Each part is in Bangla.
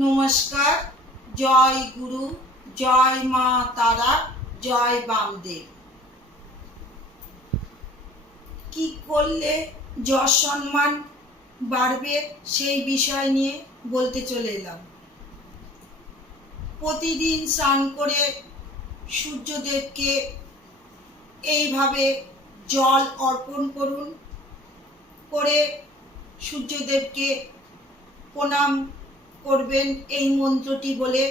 নমস্কার। জয় গুরু, জয় মা তারা, জয় বামদেব। কি করলে যশ সম্মান বাড়বে সেই বিষয় নিয়ে বলতে চলে এলাম। প্রতিদিন স্নান করে সূর্যদেবকে এইভাবে জল অর্পণ করুন, করে সূর্যদেবকে প্রণাম করবেন এই মন্ত্রটি বলে,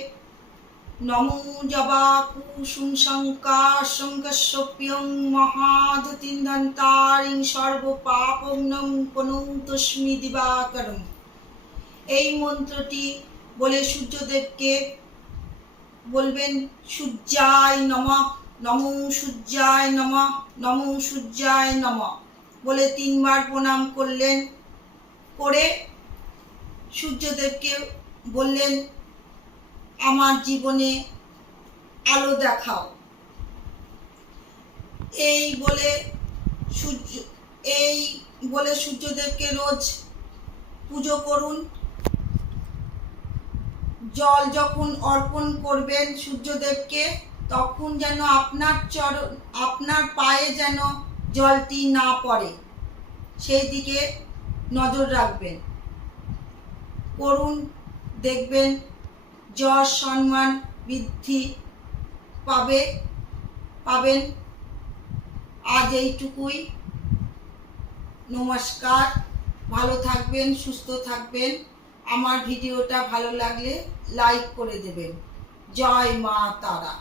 নমো জবা কুসুম শঙ্কা শঙ্কস্যপ্যং মহাধতিন্ধান্তারিং সর্ব পাপং নং পনৌতস্মি দিবাকরং। এই মন্ত্রটি বলে সূর্যদেবকে বলবেন, সূর্যায় নমঃ, নমো সূর্যায় নমঃ, নমো সূর্যায় নমঃ বলে 3 বার প্রণাম করলেন। করে সূর্যদেবকে বললেন, আমার জীবনে আলো দেখাও। এই বলে সূর্যদেবকে রোজ পুজো করুন। জল যখন অর্পণ করবেন সূর্যদেবকে, তখন যেন আপনার পায়ে যেন জলটি না পড়ে, সেই দিকে নজর রাখবেন। করুন, দেখবেন যশ সম্মান বৃদ্ধি পাবেন। আজ এইটুকুই। নমস্কার। ভালো থাকবেন, সুস্থ থাকবেন। আমার ভিডিওটা ভালো লাগলে লাইক করে দেবেন। জয় মা তারা।